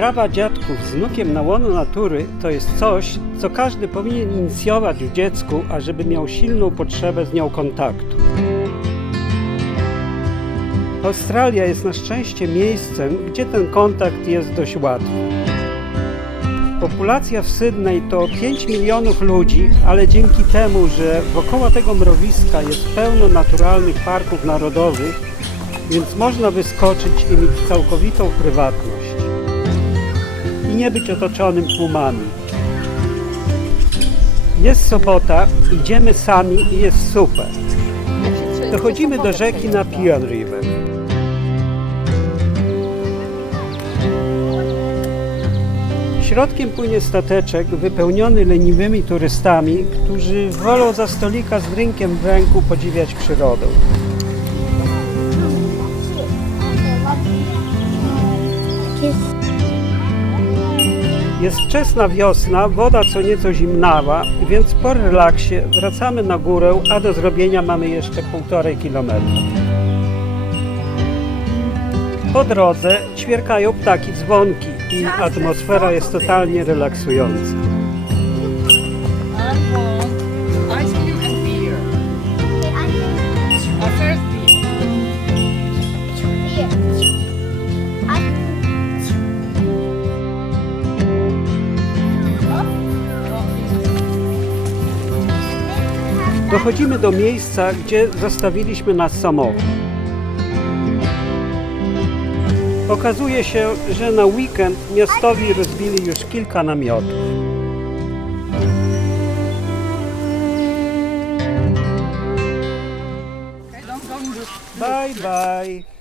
Wyprawa dziadków z wnukiem na łono natury to jest coś, co każdy powinien inicjować w dziecku, ażeby miał silną potrzebę z nią kontaktu. Australia jest na szczęście miejscem, gdzie ten kontakt jest dość łatwy. Populacja w Sydney to 5 milionów ludzi, ale dzięki temu, że wokoło tego mrowiska jest pełno naturalnych parków narodowych, więc można wyskoczyć i mieć całkowitą prywatność nie być otoczonym tłumami. Jest sobota, idziemy sami i jest super. Dochodzimy do rzeki na Pion River. Środkiem płynie stateczek wypełniony leniwymi turystami, którzy wolą za stolika z drinkiem w ręku podziwiać przyrodę. Jest wczesna wiosna, woda co nieco zimnawa, więc po relaksie wracamy na górę, a do zrobienia mamy jeszcze półtorej kilometra. Po drodze ćwierkają ptaki dzwonki i atmosfera jest totalnie relaksująca. Dochodzimy do miejsca, gdzie zostawiliśmy nasz samochód. Okazuje się, że na weekend miastowi rozbili już kilka namiotów. Bye bye.